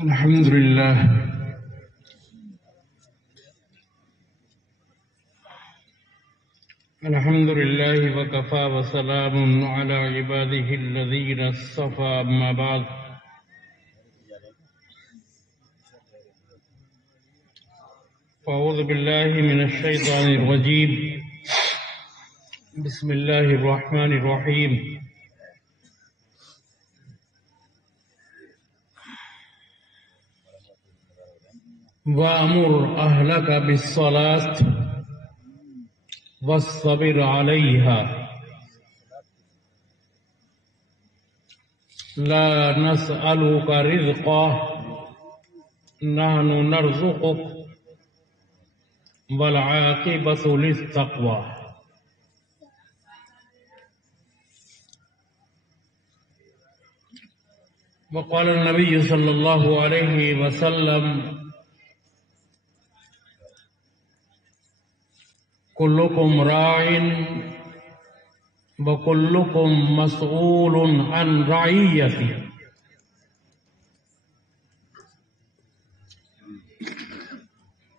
الحمد لله وكفى وسلام على عباده الذين اصطفى أما بعد فأعوذ بالله من الشيطان الرجيم بسم الله الرحمن الرحيم وأمر أهلك بالصلاة واصطبر عليها لا نسألك رزقا نحن نرزقك والعاقبة للتقوى. وقال النبي صلى الله عليه وسلم كلكم راع وكلكم مسؤول عن رعيته.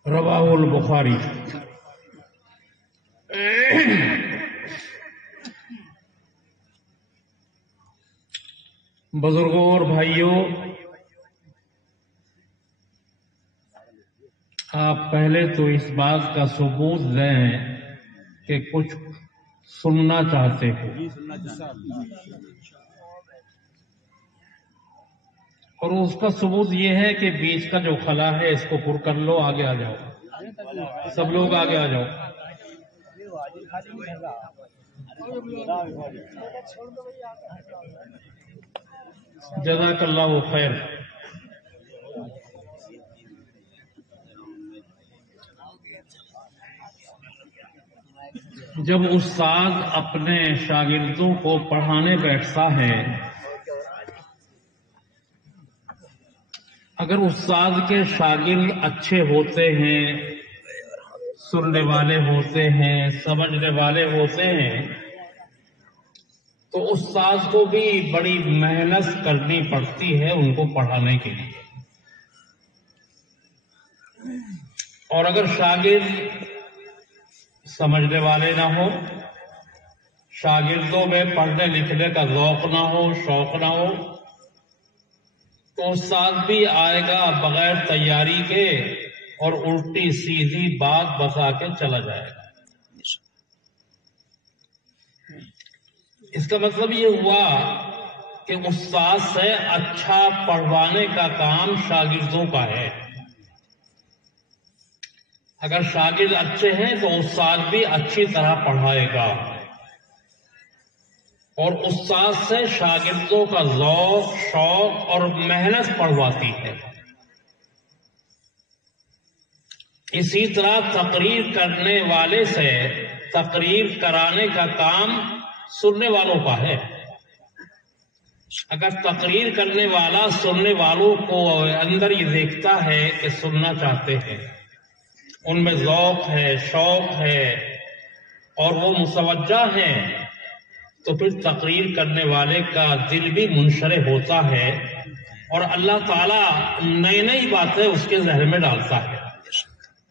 رواہ البخاری. بزرگوں اور بھائیوں، آپ پہلے تو اس بات کا ثبوت دیں کہ کچھ سننا چاہتے ہو، اور اس کا ثبوت یہ ہے کہ بیچ کا جو خلا ہے اس کو پر کر لو. آگے آ جاؤ، سب لوگ آگے آ جاؤ. جزاک اللہ خیر. جب استاد اپنے شاگردوں کو پڑھانے بیٹھتا ہے، اگر استاد کے شاگرد اچھے ہوتے ہیں، سننے والے ہوتے ہیں، سمجھنے والے ہوتے ہیں، تو استاد کو بھی بڑی محنت کرنی پڑتی ہے ان کو پڑھانے کے لیے. اور اگر شاگرد سمجھنے والے نہ ہو، شاگردوں میں پڑھنے لکھنے کا ذوق نہ ہو، شوق نہ ہو، تو استاد بھی آئے گا بغیر تیاری کے اور الٹی سیدھی بات بتا کے چلا جائے گا. اس کا مطلب یہ ہوا کہ استاد سے اچھا پڑھوانے کا کام شاگردوں کا ہے. اگر شاگرد اچھے ہیں تو استاد بھی اچھی طرح پڑھائے گا، اور استاد سے شاگردوں کا ذوق، شوق اور محنت پڑھواتی ہے. اسی طرح تقریر کرنے والے سے تقریر کرانے کا کام سننے والوں کا ہے. اگر تقریر کرنے والا سننے والوں کو اندر یہ دیکھتا ہے کہ سننا چاہتے ہیں، ان میں ذوق ہے، شوق ہے اور وہ متوجہ ہیں، تو پھر تقریر کرنے والے کا دل بھی منشرح ہوتا ہے اور اللہ تعالیٰ نئی نئی باتیں اس کے ذہن میں ڈالتا ہے.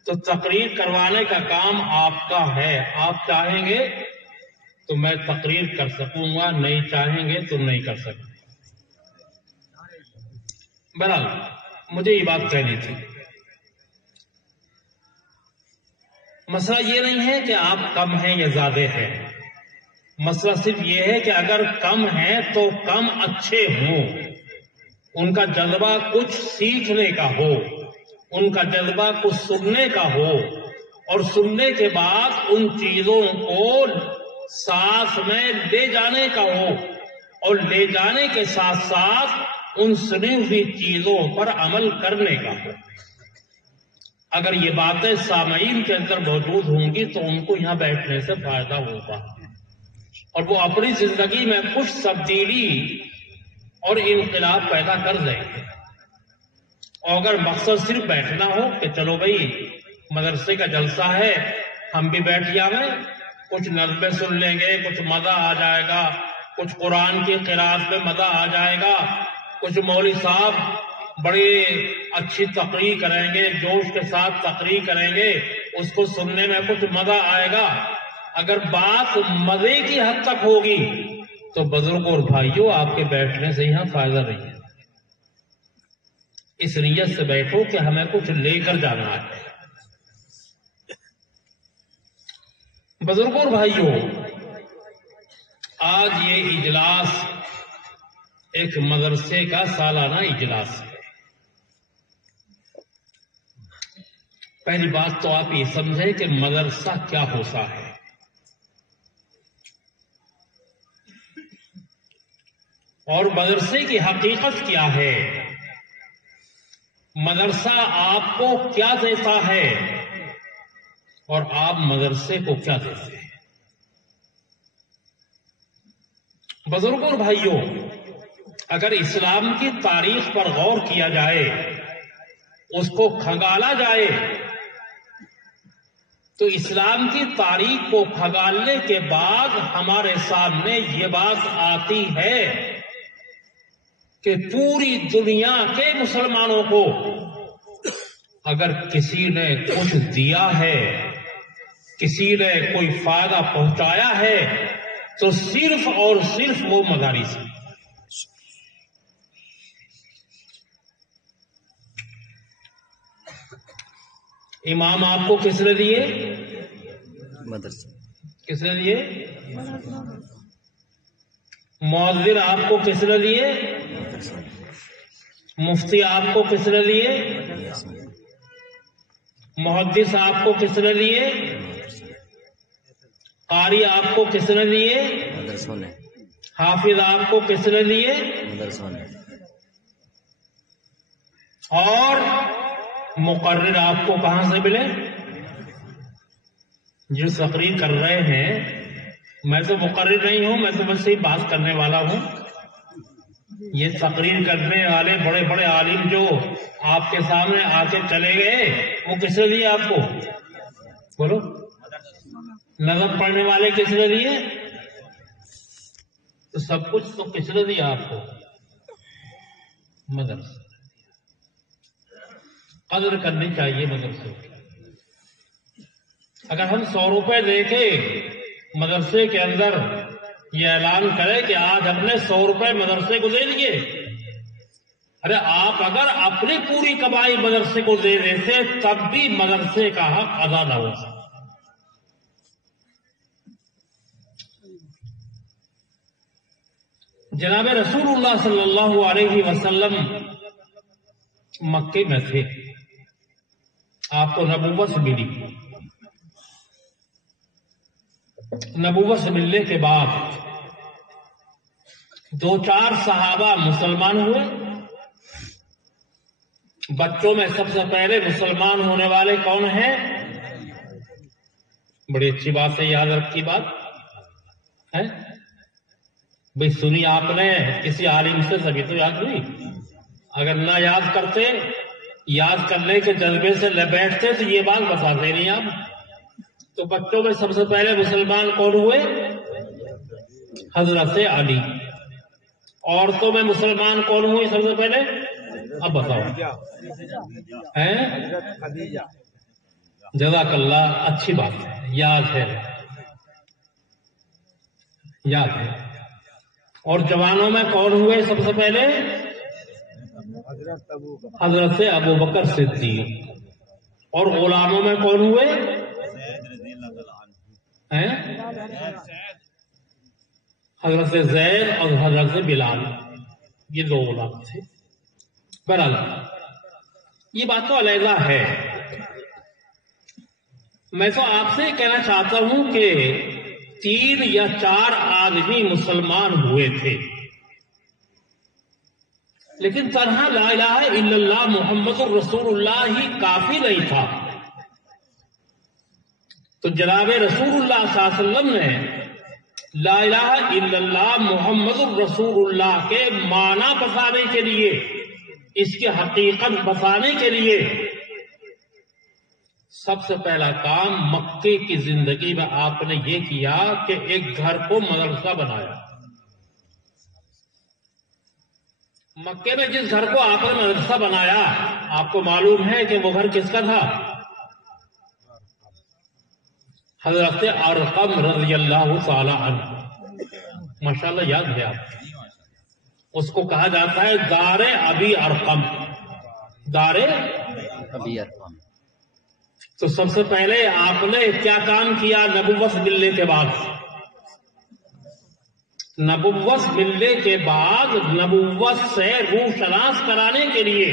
تو تقریر کروانے کا کام آپ کا ہے. آپ چاہیں گے تو میں تقریر کر سکوں گا، نہیں چاہیں گے تو نہیں کر سکوں. بہرحال مجھے یہ بات کہنی تھی. مسئلہ یہ نہیں ہے کہ آپ کم ہیں یا زیادہ ہیں، مسئلہ صرف یہ ہے کہ اگر کم ہیں تو کم اچھے ہوں، ان کا جذبہ کچھ سیکھنے کا ہو، ان کا جذبہ کچھ سننے کا ہو، اور سننے کے بعد ان چیزوں کو ساتھ میں لے جانے کا ہو، اور لے جانے کے ساتھ ساتھ ان سنی ہوئی چیزوں پر عمل کرنے کا ہو. اگر یہ باتیں سامعین کے اندر موجود ہوں گی تو ان کو یہاں بیٹھنے سے فائدہ ہوگا، اور وہ اپنی زندگی میں کچھ تبدیلی اور انقلاب پیدا کر دیں گے. اور اگر مقصد صرف بیٹھنا ہو کہ چلو بھائی مدرسے کا جلسہ ہے، ہم بھی بیٹھ جائیں، کچھ نظمیں سن لیں گے، کچھ مزہ آ جائے گا، کچھ قرآن کی قرات میں مزہ آ جائے گا، کچھ مولوی صاحب بڑی اچھی تقریر کریں گے، جوش کے ساتھ تقریر کریں گے، اس کو سننے میں کچھ مزہ آئے گا۔ اگر بات مزے کی حد تک ہوگی تو بزرگوں اور بھائیوں آپ کے بیٹھنے سے یہاں فائدہ نہیں ہے۔ اس نیت سے بیٹھو کہ ہمیں کچھ لے کر جانا ہے۔ بزرگوں اور بھائیوں، آج یہ اجلاس ایک مدرسے کا سالانہ اجلاس ہے۔ پہلی بات تو آپ یہ سمجھیں کہ مدرسہ کیا ہوتا ہے۔ اور مدرسے کی حقیقت کیا ہے، مدرسہ آپ کو کیا دیتا ہے اور آپ مدرسے کو کیا دیتے ہیں۔ بزرگوں اور بھائیوں، اگر اسلام کی تاریخ پر غور کیا جائے، اس کو کھنگالا جائے، تو اسلام کی تاریخ کو کھنگالنے کے بعد ہمارے سامنے یہ بات آتی ہے کہ پوری دنیا کے مسلمانوں کو اگر کسی نے کچھ دیا ہے، کسی نے کوئی فائدہ پہنچایا ہے، تو صرف اور صرف وہ مدارس ہیں۔ امام آپ کو کس نے دیے؟ مدرسہ۔ کس نے دیے؟ مؤذن آپ کو کس نے دیے؟ مفتی آپ کو کس نے دیے؟ محدث آپ کو کس نے دیے؟ قاری آپ کو کس نے دیے؟ مدرسوں نے۔ حافظ آپ کو کس نے دیے؟ مدرسوں نے۔ اور مقرر آپ کو کہاں سے ملے؟ جو تقریر کر رہے ہیں، میں تو مقرر نہیں ہوں، میں تو بس صرف بات کرنے والا ہوں۔ یہ تقریر کرنے والے بڑے بڑے عالم جو آپ کے سامنے آ کے چلے گئے، وہ کس نے دیے آپ کو؟ بولو۔ نظم پڑھنے والے کس نے دیے؟ تو سب کچھ تو کس نے دیا آپ کو؟ مدرسہ۔ قدر کرنی چاہیے مدرسے کی۔ اگر ہم 100 روپے دے کے مدرسے کے اندر یہ اعلان کرے کہ آج ہم نے 100 روپے مدرسے کو دے دیے، ارے آپ اگر اپنی پوری کمائی مدرسے کو دے دیتے تب بھی مدرسے کا حق ادا نہ ہوتا۔ جناب رسول اللہ صلی اللہ علیہ وسلم مکے میں تھے، آپ کو نبوت ملی۔ نبوت سے ملنے کے بعد 2-4 صحابہ مسلمان ہوئے۔ بچوں میں سب سے پہلے مسلمان ہونے والے کون ہیں؟ بڑی اچھی بات ہے، یاد رکھی بات ہے بھئی، سنی آپ نے کسی عالم سے تبھی تو یاد ہوئی۔ اگر نہ یاد کرتے، یاد کرنے کے جذبے سے نہ بیٹھتے تو یہ بات بتاتے نہیں آپ۔ تو بچوں میں سب سے پہلے مسلمان کون ہوئے؟ حضرت علی۔ عورتوں میں مسلمان کون ہوئی سب سے پہلے؟ اب بتاؤ۔ جزاک اللہ، اچھی بات ہے، یاد ہے، یاد ہے۔ اور جوانوں میں کون ہوئے سب سے پہلے؟ حضرت ابو بکر صدیق۔ اور غلاموں میں کون ہوئے؟ حضرت زید اور حضرت بلال، یہ 2 غلام تھے۔ بہرحال یہ بات تو علیحدہ ہے۔ میں تو آپ سے کہنا چاہتا ہوں کہ 3 یا 4 آدمی مسلمان ہوئے تھے، لیکن تنہا لا الہ الا اللہ محمد الرسول اللہ ہی کافی نہیں تھا۔ تو جناب رسول اللہ صلی اللہ علیہ وسلم نے لا الہ الا اللہ محمد الرسول اللہ کے معنی بتانے کے لیے، اس کی حقیقت بتانے کے لیے سب سے پہلا کام مکے کی زندگی میں آپ نے یہ کیا کہ ایک گھر کو مدرسہ بنایا۔ مکے میں جس گھر کو آپ نے مدرسہ بنایا، آپ کو معلوم ہے کہ وہ گھر کس کا تھا؟ حضرت ارقم رضی اللہ تعالی عنہ، ماشاءاللہ یاد ہے آپ، اس کو کہا جاتا ہے دار ابی ارقم، دار ابھی ارقام. تو سب سے پہلے آپ نے کیا کام کیا نبوت ملنے کے بعد؟ نبوت ملنے کے بعد نبوت سے روح شناس کرانے کے لیے،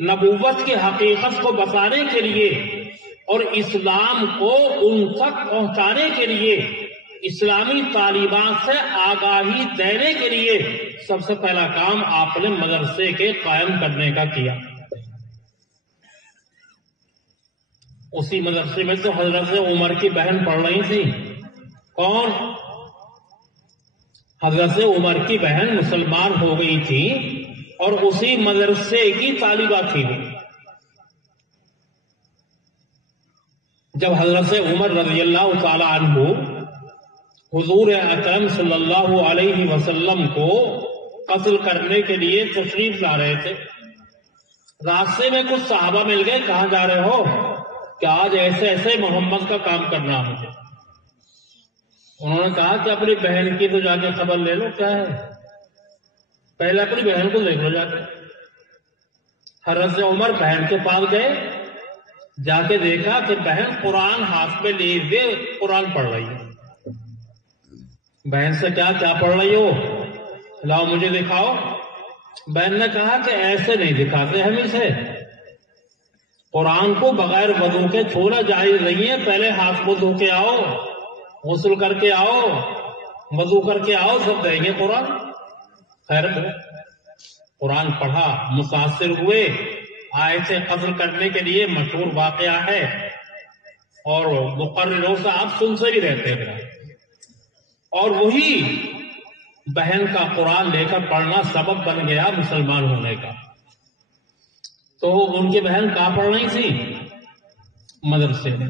نبوت کی حقیقت کو بتانے کے لیے اور اسلام کو ان تک پہنچانے کے لیے، اسلامی تعلیمات سے آگاہی دینے کے لیے سب سے پہلا کام آپ نے مدرسے کے قائم کرنے کا کیا۔ اسی مدرسے میں تو حضرت عمر کی بہن پڑھ رہی تھی۔ کون؟ حضرت عمر کی بہن مسلمان ہو گئی تھی اور اسی مدرسے کی طالبہ تھی۔ جب حضرت عمر رضی اللہ تعالی عنہ حضور اکرم صلی اللہ علیہ وسلم کو قتل کرنے کے لیے تشریف لا رہے تھے، راستے میں کچھ صحابہ مل گئے، کہاں جا رہے ہو؟ کہ آج ایسے ایسے محمد کا کام کرنا مجھے۔ انہوں نے کہا کہ اپنی بہن کی تو جا کے خبر لے لو، کیا ہے، پہلے اپنی بہن کو دیکھ لو جا کے۔ حضرت عمر بہن کے پاس گئے، جا کے دیکھا کہ بہن قرآن ہاتھ میں لیے ہوئے قرآن پڑھ رہی ہے۔ بہن سے کیا پڑھ رہی ہو؟ لاؤ مجھے دکھاؤ۔ بہن نے کہا کہ ایسے نہیں دکھاتے ہم اسے، قرآن کو بغیر وضو کے چھونا جائز نہیں ہے، پہلے ہاتھ کو دھو کے آؤ، غسل کر کے آؤ، وضو کر کے آؤ، سب دیں گے قرآن۔ خیر قرآن پڑھا، متاثر ہوئے، آیتیں قتل کرنے کے لیے مشہور واقعہ ہے اور مقرروں سے آپ سن سے بھی رہتے ہیں، اور وہی بہن کا قرآن لے کر پڑھنا سبب بن گیا مسلمان ہونے کا۔ تو ان کی بہن کہاں پڑھ رہی تھی؟ مدرسے میں۔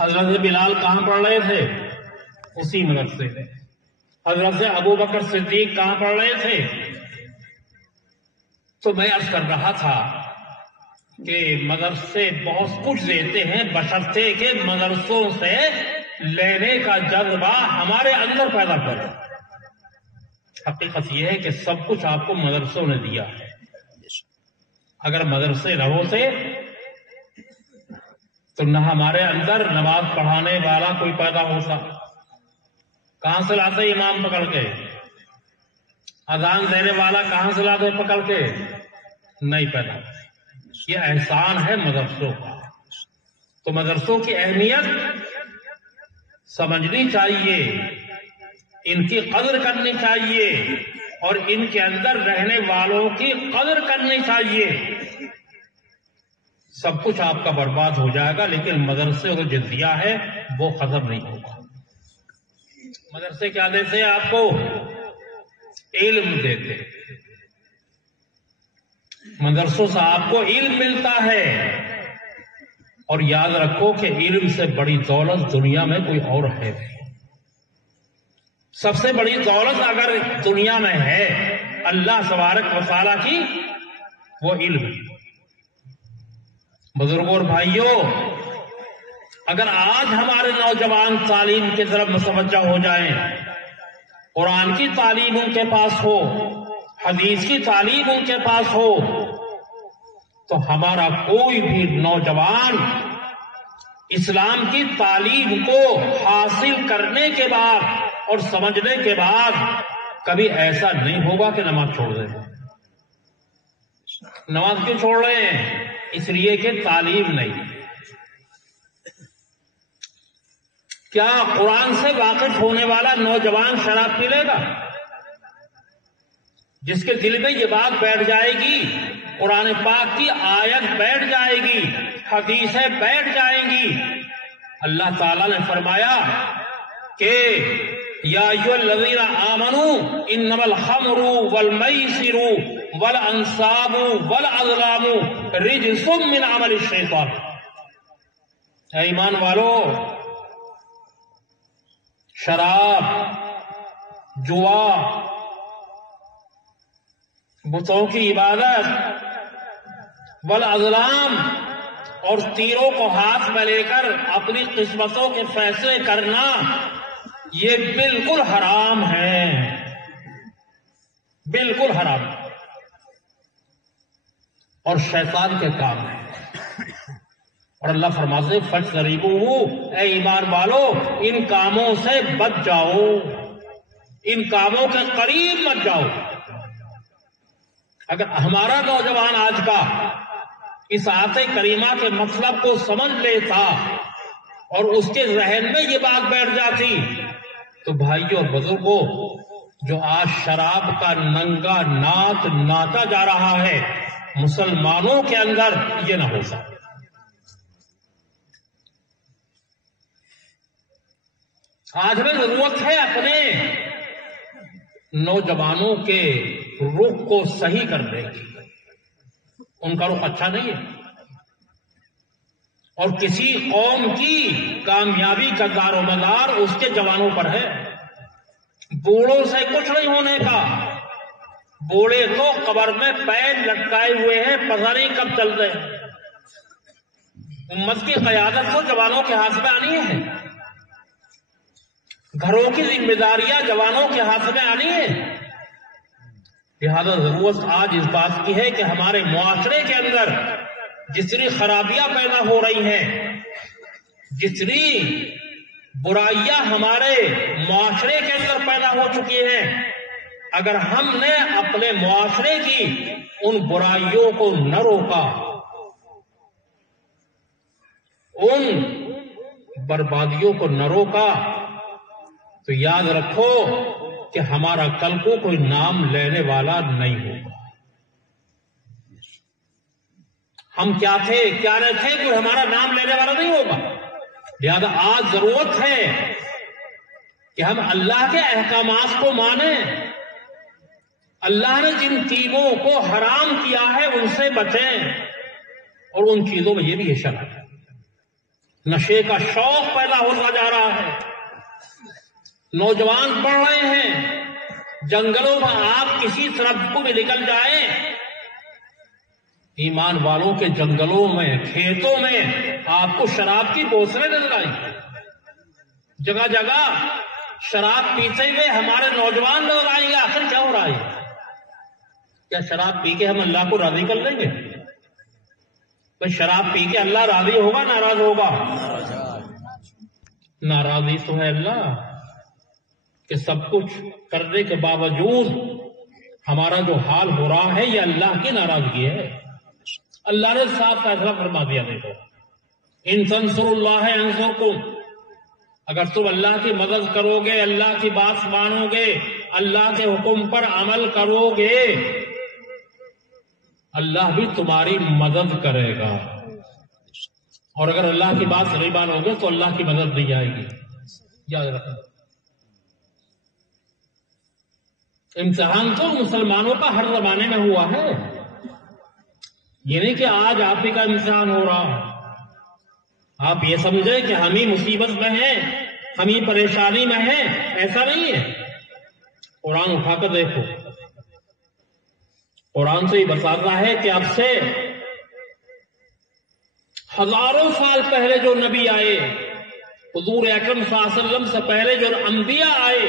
حضرت بلال کہاں پڑھ رہے تھے؟ اسی مدرسے میں۔ حضرت ابو بکر صدیق کہاں پڑھ رہے تھے؟ تو میں عرض کر رہا تھا کہ مدرسے بہت کچھ دیتے ہیں، بشرطے کہ مدرسوں سے لینے کا جذبہ ہمارے اندر پیدا کرے۔ حقیقت یہ ہے کہ سب کچھ آپ کو مدرسوں نے دیا ہے۔ اگر مدرسے نہ ہوتے تو نہ ہمارے اندر نماز پڑھانے والا کوئی پیدا ہوتا۔ کہاں سے لاتے امام پکڑ کے؟ اذان دینے والا کہاں سے لاتے پکڑ کے؟ نہیں پیدا ہوتا۔ یہ احسان ہے مدرسوں کا۔ تو مدرسوں کی اہمیت سمجھنی چاہیے، ان کی قدر کرنی چاہیے اور ان کے اندر رہنے والوں کی قدر کرنی چاہیے۔ سب کچھ آپ کا برباد ہو جائے گا لیکن مدرسے کو جو دیا ہے وہ ختم نہیں ہوگا۔ مدرسے کیا دیتے ہیں آپ کو؟ علم دیتے۔ مدرسوں سے آپ کو علم ملتا ہے، اور یاد رکھو کہ علم سے بڑی دولت دنیا میں کوئی اور ہے نہیں۔ سب سے بڑی دولت اگر دنیا میں ہے اللہ تبارک و تعالیٰ کی، وہ علم ہے۔ بزرگوں اور بھائیوں، اگر آج ہمارے نوجوان تعلیم کی طرف متوجہ ہو جائیں، قرآن کی تعلیم ان کے پاس ہو، حدیث کی تعلیم ان کے پاس ہو، تو ہمارا کوئی بھی نوجوان اسلام کی تعلیم کو حاصل کرنے کے بعد اور سمجھنے کے بعد کبھی ایسا نہیں ہوگا کہ نماز چھوڑ دیں۔ نماز کیوں چھوڑ رہے ہیں؟ اس لیے کہ تعلیم نہیں۔ کیا قرآن سے واقف ہونے والا نوجوان شراب پی لے گا؟ جس کے دل میں یہ بات بیٹھ جائے گی، قرآن پاک کی آیت بیٹھ جائے گی، حدیثیں بیٹھ جائیں گی۔ اللہ تعالیٰ نے فرمایا کہ یا ایھا الذین آمنوا انما الخمر والمیسر والانصاب والازلام رجس من عمل الشیطان۔ اے ایمان والو، شراب، جوا، بتوں کی عبادت، والاضلام، اور تیروں کو ہاتھ میں لے کر اپنی قسمتوں کے فیصلے کرنا، یہ بالکل حرام ہے، بالکل حرام، اور شیطان کے کام ہے۔ اور اللہ فرماتے ہیں فَاجْتَنِبُوهُ، اے ایمان والو ان کاموں سے بچ جاؤ، ان کاموں کے قریب مت جاؤ۔ اگر ہمارا نوجوان آج کا اس آیت کریمہ کے مطلب کو سمجھ لیتا اور اس کے ذہن میں یہ بات بیٹھ جاتی تو بھائیوں اور بزرگوں، جو آج شراب کا ننگا ناچ ناچا جا رہا ہے مسلمانوں کے اندر، یہ نہ ہو سکتا۔ آج ہمیں ضرورت ہے اپنے نوجوانوں کے رخ کو صحیح کرنے کی۔ ان کا رخ اچھا نہیں ہے، اور کسی قوم کی کامیابی کا دار و مدار اس کے جوانوں پر ہے۔ بوڑھوں سے کچھ نہیں ہونے کا، بوڑھے تو قبر میں پیر لٹکائے ہوئے ہیں، پتہ نہیں کب چل رہے ہیں۔ امت کی قیادت تو جوانوں کے ہاتھ میں آنی ہے، گھروں کی ذمہ داریاں جوانوں کے ہاتھ میں آنی ہے۔ لہذا ضرورت آج اس بات کی ہے کہ ہمارے معاشرے کے اندر جتنی خرابیاں پیدا ہو رہی ہیں، جتنی برائیاں ہمارے معاشرے کے اندر پیدا ہو چکی ہیں، اگر ہم نے اپنے معاشرے کی ان برائیوں کو نہ روکا، ان بربادیوں کو نہ روکا، تو یاد رکھو کہ ہمارا کل کو کوئی نام لینے والا نہیں ہوگا۔ ہم کیا تھے کیا نہ تھے، کوئی ہمارا نام لینے والا نہیں ہوگا۔ لہذا آج ضرورت ہے کہ ہم اللہ کے احکامات کو مانیں، اللہ نے جن چیزوں کو حرام کیا ہے ان سے بچیں، اور ان چیزوں میں یہ بھی ہے شرط۔ نشے کا شوق پیدا ہوتا جا رہا ہے، نوجوان پڑھ رہے ہیں، جنگلوں میں آپ کسی طرف کو بھی نکل جائیں، ایمان والوں کے جنگلوں میں کھیتوں میں آپ کو شراب کی بوتلیں نظر آئیں، جگہ جگہ شراب پیتے ہوئے ہمارے نوجوان نظر آئیں گے۔ آخر کیا ہو رہا ہے؟ کیا شراب پی کے ہم اللہ کو راضی کر لیں گے؟ بھئی شراب پی کے اللہ راضی ہوگا ناراض ہوگا؟ ناراضی تو ہے اللہ کہ سب کچھ کرنے کے باوجود ہمارا جو حال ہو رہا ہے یہ اللہ کی ناراضگی ہے۔ اللہ نے صاف فیصلہ فرما دیا، دیکھو ان تنصروا اللہ ینصرکم، اگر تم اللہ کی مدد کرو گے، اللہ کی بات مانو گے، اللہ کے حکم پر عمل کرو گے، اللہ بھی تمہاری مدد کرے گا، اور اگر اللہ کی بات نہیں مانو گے تو اللہ کی مدد نہیں آئے گی۔ یاد رکھنا، امتحان تو مسلمانوں کا ہر زمانے میں ہوا ہے، یہ نہیں کہ آج آپ ہی کا امتحان ہو رہا۔ آپ یہ سمجھیں کہ ہم ہی مصیبت میں ہیں، ہم ہی پریشانی میں ہیں، ایسا نہیں ہے۔ قرآن اٹھا کر دیکھو، قرآن سے یہ بتاتا ہے کہ اب سے ہزاروں سال پہلے جو نبی آئے، حضور اکرم صلی اللہ علیہ وسلم سے پہلے جو انبیاء آئے،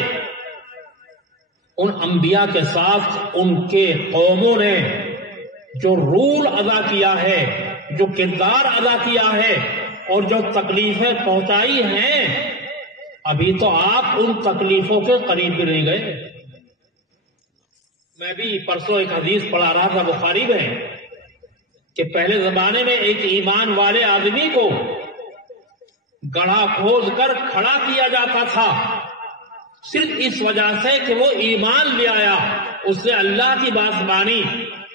ان انبیاء کے ساتھ ان کے قوموں نے جو رول ادا کیا ہے، جو کردار ادا کیا ہے، اور جو تکلیفیں پہنچائی ہیں، ابھی تو آپ ان تکلیفوں کے قریب بھی نہیں گئے۔ میں بھی پرسوں ایک حدیث پڑھا رہا تھا بخاری میں کہ پہلے زمانے میں ایک ایمان والے آدمی کو گڑھا کھود کر کھڑا کیا جاتا تھا، صرف اس وجہ سے کہ وہ ایمان لے آیا، اس نے اللہ کی بات مانی،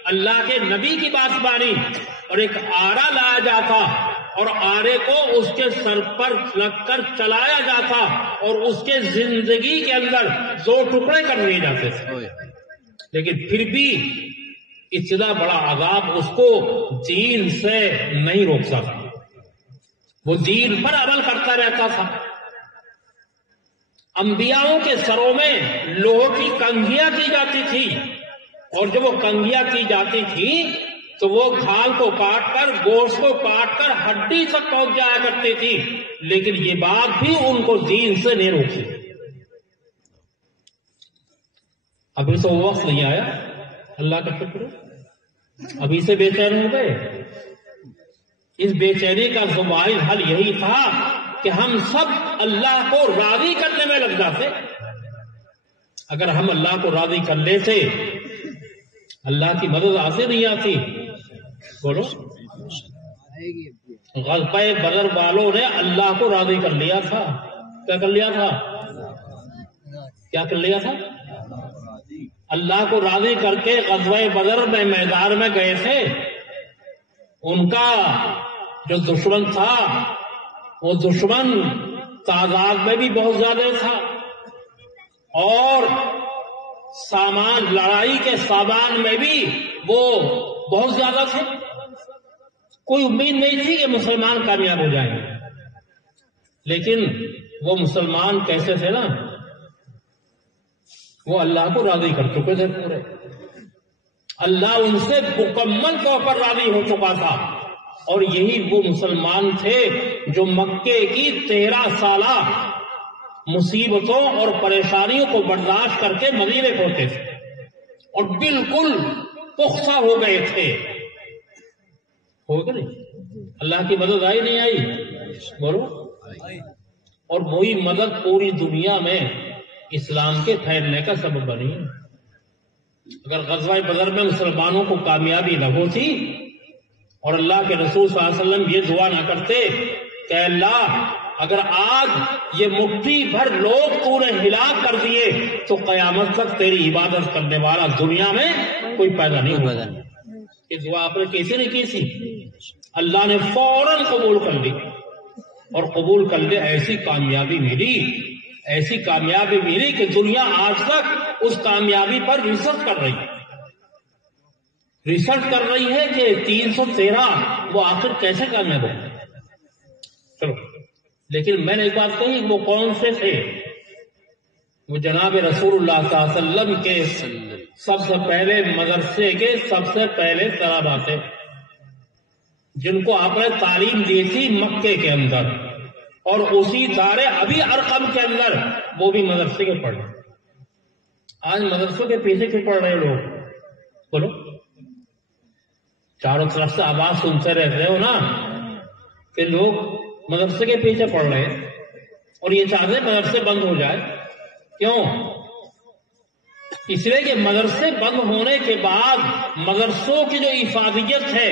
اللہ کے نبی کی بات مانی، اور ایک آرا لایا جاتا اور آرے کو اس کے سر پر رکھ کر چلایا جاتا اور اس کے زندگی کے اندر 2 ٹکڑے کر دیے جاتے تھے، لیکن پھر بھی اتنا بڑا عذاب اس کو دین سے نہیں روک سکتا، وہ دین پر عمل کرتا رہتا تھا۔ انبیاءوں کے سروں میں لوہے کی کنگھیاں کی جاتی تھی، اور جب وہ کنگھیاں کی جاتی تھی تو وہ کھال کو کاٹ کر گوشت کو کاٹ کر ہڈی تک پہنچ جایا کرتی تھی، لیکن یہ بات بھی ان کو دین سے نہیں روکی۔ ابھی تو وہ وقت نہیں آیا، اللہ کا شکر ہے، ابھی سے بے چین ہو گئے۔ اس بے چینی کا واحد حل یہی تھا کہ ہم سب اللہ کو راضی کرنے میں لگ جاتے۔ اگر ہم اللہ کو راضی کر لیتے، اللہ کی مدد آتی نہیں آتی؟ بولو، غزوہ بدر والوں نے اللہ کو راضی کر لیا تھا۔ کیا کر لیا تھا؟ کیا کر لیا تھا؟ اللہ کو راضی کر کے غزوہ بدر میں میدان میں گئے تھے۔ ان کا جو دشمن تھا وہ دشمن تعداد میں بھی بہت زیادہ تھا، اور سامان، لڑائی کے سامان میں بھی وہ بہت زیادہ تھے۔ کوئی امید نہیں تھی کہ مسلمان کامیاب ہو جائیں گے، لیکن وہ مسلمان کیسے تھے نا، وہ اللہ کو راضی کر چکے تھے پورے۔ اللہ ان سے مکمل طور پر راضی ہو چکا تھا، اور یہی وہ مسلمان تھے جو مکے کی 13 سالہ مصیبتوں اور پریشانیوں کو برداشت کر کے مدینے پہنچے تھے، اور بالکل پختہ ہو گئے تھے۔ ہو گئے نہیں؟ اللہ کی مدد آئی نہیں آئی؟ بولو۔ اور وہی مدد پوری دنیا میں اسلام کے پھیلنے کا سبب بنی۔ اگر غزوہ بدر میں مسلمانوں کو کامیابی نہ ہوتی اور اللہ کے رسول صلی اللہ علیہ وسلم یہ دعا نہ کرتے کہ اللہ اگر آج یہ مٹھی بھر لوگ تو نے ہلاک کر دیے تو قیامت تک تیری عبادت کرنے والا دنیا میں کوئی پیدا نہیں ہوگا۔ یہ دعا آپ نے کیسے نہیں کی تھی؟ اللہ نے فوراً قبول کر لی، اور قبول کر لے ایسی کامیابی ملی، ایسی کامیابی ملی کہ دنیا آج تک اس کامیابی پر ریسرچ کر رہی ہے۔ ریسرچ کر رہی ہے کہ 313 وہ آخر کیسے کامیاب ہو۔ چلو، لیکن میں نے ایک بات کہی، وہ کون سے تھے؟ وہ جناب رسول اللہ صلی اللہ علیہ وسلم کے سب سے پہلے مدرسے کے سب سے پہلے طلباء تھے، جن کو آپ نے تعلیم دی تھی مکے کے اندر، اور اسی دار ابی ارقم کے اندر وہ بھی مدرسے کے پڑھ رہے۔ آج مدرسوں کے پیچھے کیوں پڑھ رہے لوگ؟ بولو، چاروں طرف سے آواز سنتے رہتے ہو نا کہ لوگ مدرسے کے پیچھے پڑھ رہے ہیں، اور یہ چاہتے مدرسے بند ہو جائے۔ کیوں؟ اس لیے کہ مدرسے بند ہونے کے بعد مدرسوں کی جو افادیت ہے،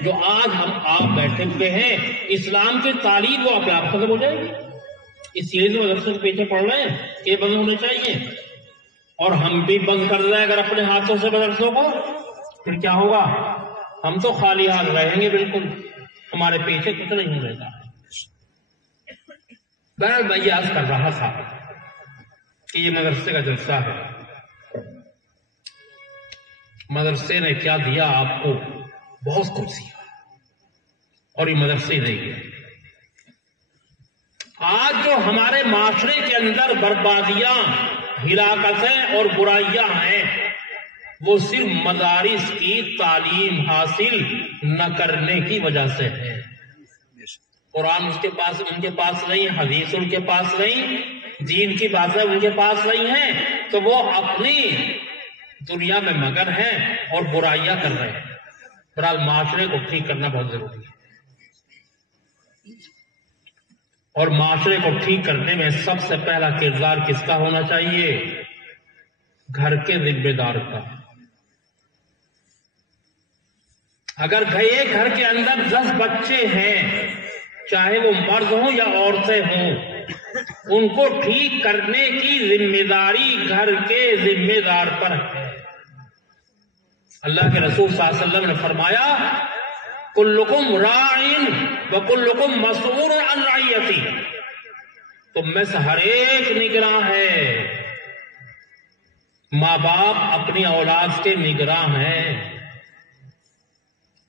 جو آج ہم آپ بیٹھے ہوئے ہیں، اسلام کی تعلیم وہ اپنے آپ ختم ہو جائے گی۔ اس لیے تو مدرسے کے پیچھے پڑھ رہے ہیں کہ بند ہونے چاہیے، اور ہم بھی بند کر رہے ہیں اگر اپنے ہاتھوں سے مدرسوں کو، پھر کیا ہوگا؟ ہم تو خالی ہاتھ رہیں گے، بالکل ہمارے پیچھے کچھ نہیں ہونے کا۔ بہرحال میں یہ عرض کر رہا تھا کہ یہ مدرسے کا جلسہ ہے۔ مدرسے نے کیا دیا آپ کو؟ بہت کچھ دیا، اور یہ مدرسے دے گئے۔ آج جو ہمارے معاشرے کے اندر بربادیاں، ہلاکتیں اور برائیاں ہیں، وہ صرف مدارس کی تعلیم حاصل نہ کرنے کی وجہ سے ہے۔ قرآن ان کے پاس نہیں، حدیث ان کے پاس نہیں، دین کی باتیں ان کے پاس نہیں ہیں، تو وہ اپنی دنیا میں مگن ہیں اور برائیاں کر رہے ہیں۔ بہرحال معاشرے کو ٹھیک کرنا بہت ضروری ہے، اور معاشرے کو ٹھیک کرنے میں سب سے پہلا کردار کس کا ہونا چاہیے؟ گھر کے ذمہ دار کا۔ اگر ایک گھر کے اندر 10 بچے ہیں، چاہے وہ مرد ہوں یا عورتیں ہوں، ان کو ٹھیک کرنے کی ذمہ داری گھر کے ذمہ دار پر ہے۔ اللہ کے رسول صلی اللہ علیہ وسلم نے فرمایا، کلکم راعٍ وکلکم مسئول عن رعیتہ، تم میں سے ہر ایک نگراں ہے۔ ماں باپ اپنی اولاد کے نگراں ہیں،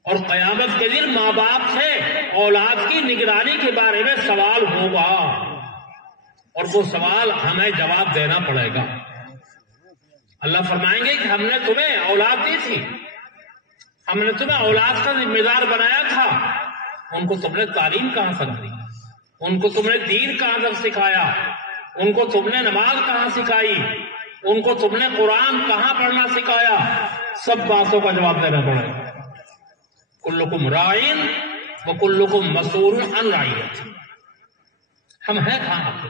اور قیامت کے دن ماں باپ سے اولاد کی نگرانی کے بارے میں سوال ہوگا، اور وہ سوال ہمیں جواب دینا پڑے گا۔ اللہ فرمائیں گے کہ ہم نے تمہیں اولاد دی تھی، ہم نے تمہیں اولاد کا ذمہ دار بنایا تھا، ان کو تم نے تعلیم کہاں سے دی، ان کو تم نے دین کہاں سے سکھایا، ان کو تم نے نماز کہاں سکھائی، ان کو تم نے قرآن کہاں پڑھنا سکھایا؟ سب باتوں کا جواب دینا پڑے گا۔ کلکم رائن وکلکم مسئول عن رعیت، ہم ہیں کہاں کے؟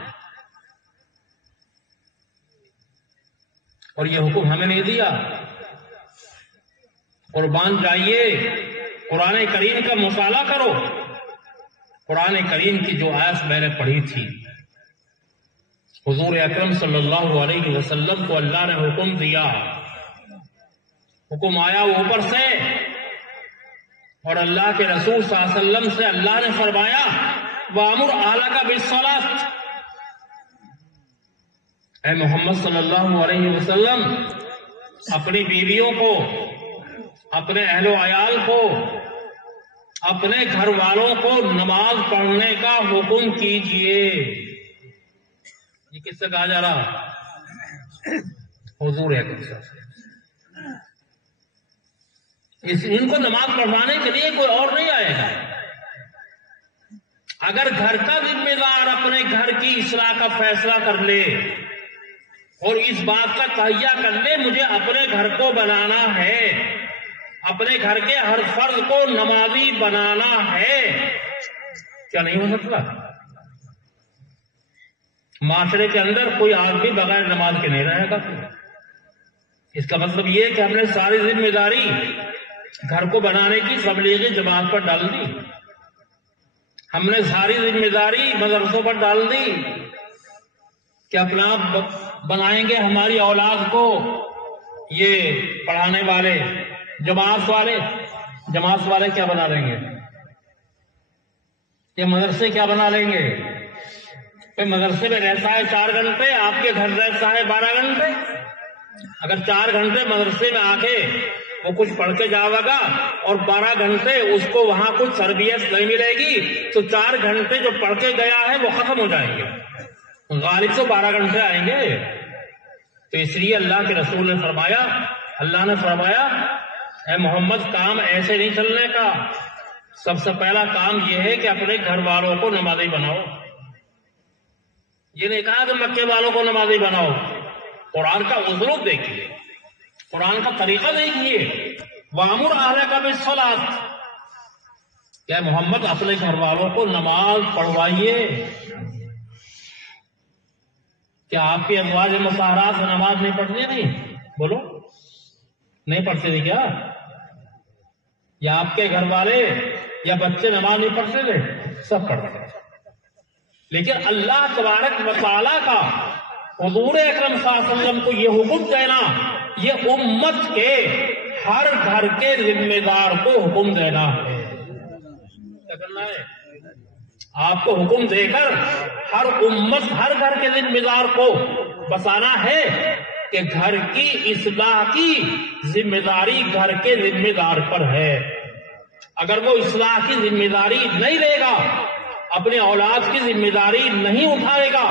اور یہ حکم ہمیں نہیں دیا۔ قربان جائیے، قرآن کریم کا مطالعہ کرو۔ قرآن کریم کی جو آیت میں نے پڑھی تھی، حضور اکرم صلی اللہ علیہ وسلم کو اللہ نے حکم دیا، حکم آیا اوپر سے، اور اللہ کے رسول صلی اللہ علیہ وسلم سے اللہ نے فرمایا وَأَمُرْ أَهْلَكَ بِالصَّلَاةِ، اے محمد صلی اللہ علیہ وسلم اپنی بیویوں کو، اپنے اہل و عیال کو، اپنے گھر والوں کو نماز پڑھنے کا حکم کیجئے۔ یہ کس سے کہا جا رہا؟ حضور اکرم۔ ان کو نماز پڑھوانے کے لیے کوئی اور نہیں آئے گا۔ اگر گھر کا ذمہ دار اپنے گھر کی اصلاح کا فیصلہ کر لے اور اس بات کا تہیہ کر لے مجھے اپنے گھر کو بنانا ہے، اپنے گھر کے ہر فرد کو نمازی بنانا ہے، کیا نہیں ہو سکتا؟ معاشرے کے اندر کوئی آدمی بغیر نماز کے نہیں رہے گا۔ اس کا مطلب یہ ہے کہ ہم نے ساری ذمہ داری گھر کو بنانے کی تبلیغی جماعت پر ڈال دی، ہم نے ساری ذمہ داری مدرسوں پر ڈال دی کہ اپنا آپ بنائیں گے ہماری اولاد کو یہ پڑھانے والے، جماعت والے کیا بنا لیں گے؟ یہ مدرسے کیا بنا لیں گے؟ مدرسے میں رہتا ہے 4 گھنٹے، آپ کے گھر رہتا ہے 12 گھنٹے۔ اگر 4 گھنٹے مدرسے میں آ کے وہ کچھ پڑھ کے جاوے گا اور 12 گھنٹے اس کو وہاں کچھ تربیت نہیں ملے گی تو 4 گھنٹے جو پڑھ کے گیا ہے وہ ختم ہو جائیں گے، غالب تو 12 گھنٹے آئیں گے۔ تو اس لیے اللہ کے رسول نے فرمایا، اللہ نے فرمایا اے محمد کام ایسے نہیں چلنے کا، سب سے پہلا کام یہ ہے کہ اپنے گھر والوں کو نمازی بناؤ۔ یہ نہیں کہا کہ مکے والوں کو نمازی بناؤ، قرآن کا اسلوب دیکھیے، قرآن کا طریقہ دیکھیے، وَأَمُرْ أَهْلَكَ بِالصَّلَاةِ، کہ محمد اپنے گھر والوں کو نماز پڑھوائیے۔ کیا آپ کی ازواج مطہرات نماز نہیں پڑھتی تھی؟ بولو، نہیں پڑھتے تھے کیا؟ یا آپ کے گھر والے یا بچے نماز نہیں پڑھتے تھے؟ سب پڑھتے تھے۔ لیکن اللہ تبارک و تعالیٰ کا حضور اکرم صلی اللہ علیہ وسلم کو یہ حکم دینا، یہ امت کے ہر گھر کے ذمہ دار کو حکم دینا ہے۔ کیا کرنا ہے؟ آپ کو حکم دے کر ہر امت، ہر گھر کے ذمہ دار کو بتانا ہے کہ گھر کی اصلاح کی ذمہ داری گھر کے ذمہ دار پر ہے۔ اگر وہ اصلاح کی ذمہ داری نہیں لے گا، اپنے اولاد کی ذمہ داری نہیں اٹھائے گا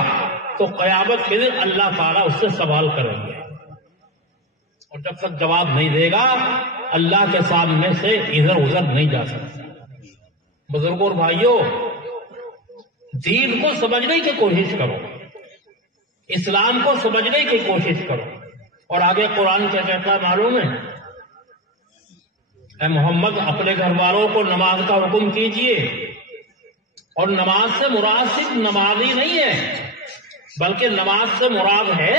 تو قیامت کے دن اللہ تعالیٰ اس سے سوال کریں گے، اور جب تک جواب نہیں دے گا اللہ کے سامنے سے ادھر ادھر نہیں جا سکتا۔ بزرگوں اور بھائیوں، دین کو سمجھنے کی کوشش کرو، اسلام کو سمجھنے کی کوشش کرو۔ اور آگے قرآن کیا کہتا ہے معلوم ہے؟ اے محمد اپنے گھر والوں کو نماز کا حکم کیجئے، اور نماز سے مراد صرف نمازی نہیں ہے، بلکہ نماز سے مراد ہے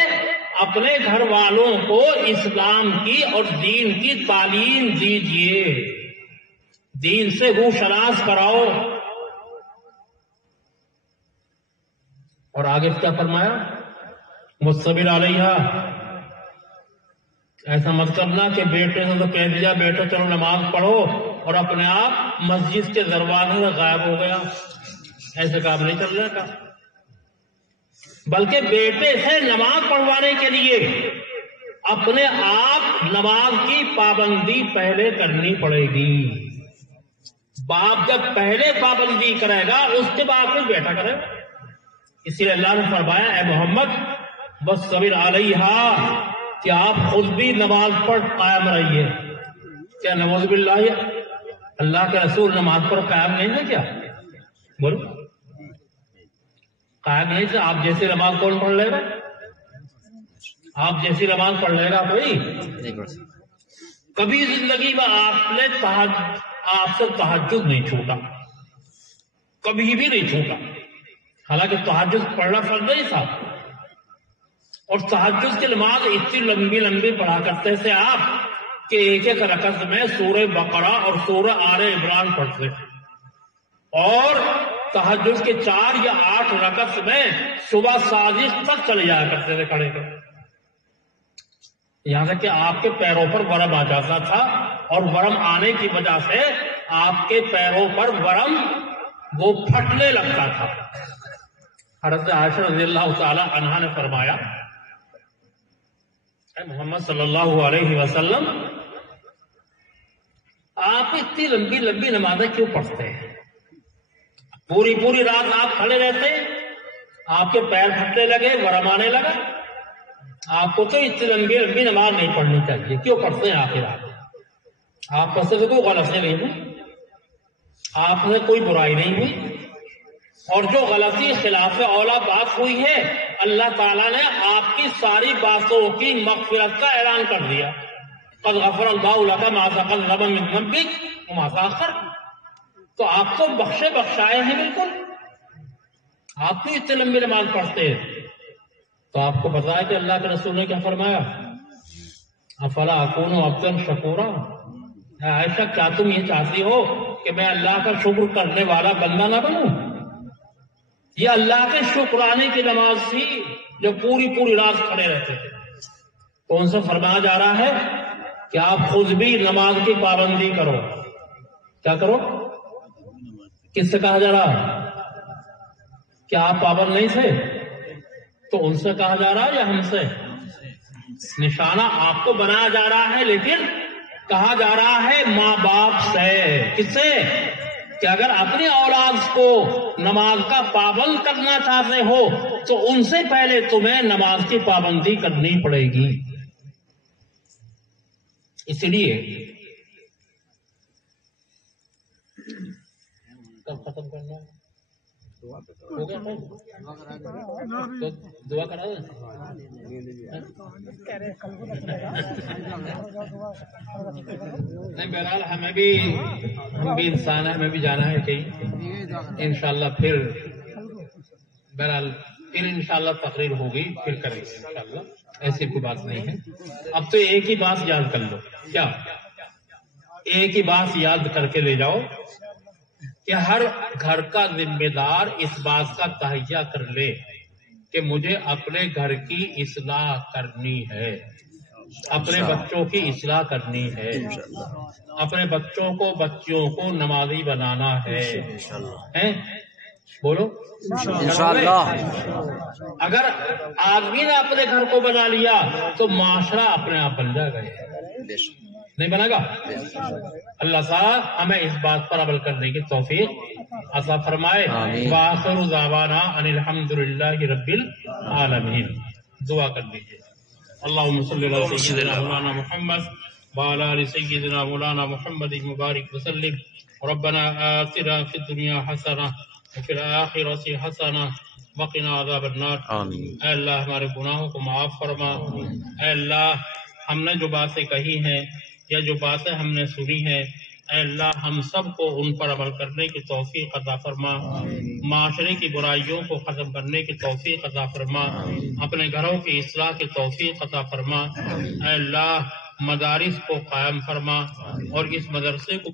اپنے گھر والوں کو اسلام کی اور دین کی تعلیم دیجئے، دین سے روشناس کراؤ۔ اور آگے کیا فرمایا؟ مصبر علیہ، ایسا مت کرنا کہ بیٹے نے تو کہہ دیا بیٹا چلو نماز پڑھو اور اپنے آپ مسجد کے دروازے سے غائب ہو گیا، ایسے کام نہیں چلنے کا، بلکہ بیٹے سے نماز پڑھوانے کے لیے اپنے آپ نماز کی پابندی پہلے کرنی پڑے گی۔ باپ جب پہلے پابندی کرے گا اس کے بعد پھر بیٹا کرے گا۔ اسی لیے اللہ نے فرمایا اے محمد وَاصْطَبِرْ عَلَيْهَا، کہ آپ خود بھی نماز پر قائم رہیے. کیا نعوذ باللہ اللہ کے رسول نماز پر قائم نہیں ہے کیا؟ بولو قائم نہیں تھے. آپ جیسی نماز کون پڑھ لے گا؟ آپ جیسی نماز پڑھ لے گا کوئی؟ کبھی زندگی میں آپ سے تہجد نہیں چھوٹا، کبھی بھی نہیں چھوٹا. حالانکہ تہجد پڑھنا فرض نہیں تھا، اور تہجد کی نماز اتنی لمبی لمبی پڑھا کرتے تھے آپ کہ ایک ایک رکعت میں سورہ بقرہ اور سورہ آل عمران پڑھتے تھے، اور تہجد کے 4 یا 8 رکعت میں صبح صادق تک چلے جایا کرتے تھے کھڑے کر، یہاں تک کہ آپ کے پیروں پر ورم آ جاتا تھا، اور ورم آنے کی وجہ سے آپ کے پیروں پر ورم وہ پھٹنے لگتا تھا. حضرت عائشہ رضی اللہ تعالی عنہا نے فرمایا اے محمد صلی اللہ علیہ وسلم آپ اتنی لمبی لمبی نمازیں کیوں پڑھتے ہیں؟ پوری پوری رات آپ کھڑے رہتے، آپ کے پیر پھٹنے لگے، ورم آنے لگا. آپ کو تو اتنی لمبی لمبی نماز نہیں پڑھنی چاہیے، کیوں پڑھتے ہیں آخر آپ پر سے کوئی غلطی نہیں ہوئی، آپ سے کوئی برائی نہیں ہوئی، اور جو غلطی خلاف اولا بات ہوئی ہے اللہ تعالیٰ نے آپ کی ساری باتوں کی مغفرت کا اعلان کر دیا. قد غفر اللہ لک ما تقدم من ذنبک وما تأخر. تو آپ کو بخشائے ہیں بالکل. آپ بھی اتنے لمبی نماز پڑھتے ہیں. تو آپ کو پتا ہے کہ اللہ کے رسول نے کیا فرمایا؟ افلا اکون عبدا شکورا. عائشہ کیا تم یہ چاہتی ہو کہ میں اللہ کا شکر کرنے والا بندہ نہ بنوں؟ یہ اللہ کے شکرانے کی نماز تھی جو پوری پوری رات کھڑے رہتے تھے. کون سا فرمایا جا رہا ہے کہ آپ خود بھی نماز کی پابندی کرو. کیا کرو؟ کس سے کہا جا رہا؟ کیا آپ پابند نہیں تھے؟ تو ان سے کہا جا رہا ہے یا ہم سے؟ نشانہ آپ کو بنایا جا رہا ہے، لیکن کہا جا رہا ہے ماں باپ سے. کس سے؟ کہ اگر اپنی اولاد کو نماز کا پابند کرنا چاہتے ہو تو ان سے پہلے تمہیں نماز کی پابندی کرنی پڑے گی. اس لیے کب ختم کرنا ہے؟ ہو گیا تو دعا کرا دیں. نہیں بہرحال ہم بھی انسان ہیں، ہمیں بھی جانا ہے کہیں انشاءاللہ. پھر بہرحال پھر انشاءاللہ تقریر ہوگی، پھر کریں گے انشاءاللہ. ایسی کوئی بات نہیں ہے. اب تو ایک ہی بات یاد کر لو. کیا؟ ایک ہی بات یاد کر کے لے جاؤ کہ ہر گھر کا ذمہ دار اس بات کا تہیہ کر لے کہ مجھے اپنے گھر کی اصلاح کرنی ہے، اپنے بچوں کی اصلاح کرنی ہے، اپنے بچیوں کو نمازی بنانا ہے. بولو انشاءاللہ. اگر آدمی نے اپنے گھر کو بنا لیا تو معاشرہ اپنے آپ بن جائے گا. نہیں بنے گا؟ اللہ تعالیٰ ہمیں اس بات پر عمل کرنے کی توفیق عطا فرمائے. وآخر دعوانا ان الحمد للہ رب العالمین. دعا کر دیجیے. اللہم صلی اللہ علیہ سیدنا مولانا محمد وعلی آل سیدنا مولانا محمد مبارک وسلم. ربنا آتنا فی الدنیا حسنہ وفی الآخرۃ حسنہ وقنا عذاب النار. اے اللہ ہمارے گناہوں کو معاف فرما. اے اللہ ہم نے جو باتیں کہی ہیں یا جو باتیں ہم نے سنی ہیں، اے اللہ ہم سب کو ان پر عمل کرنے کی توفیق عطا فرما. معاشرے کی برائیوں کو ختم کرنے کی توفیق عطا فرما. اپنے گھروں کی اصلاح کی توفیق عطا فرما. اے اللہ مدارس کو قائم فرما اور اس مدرسے کو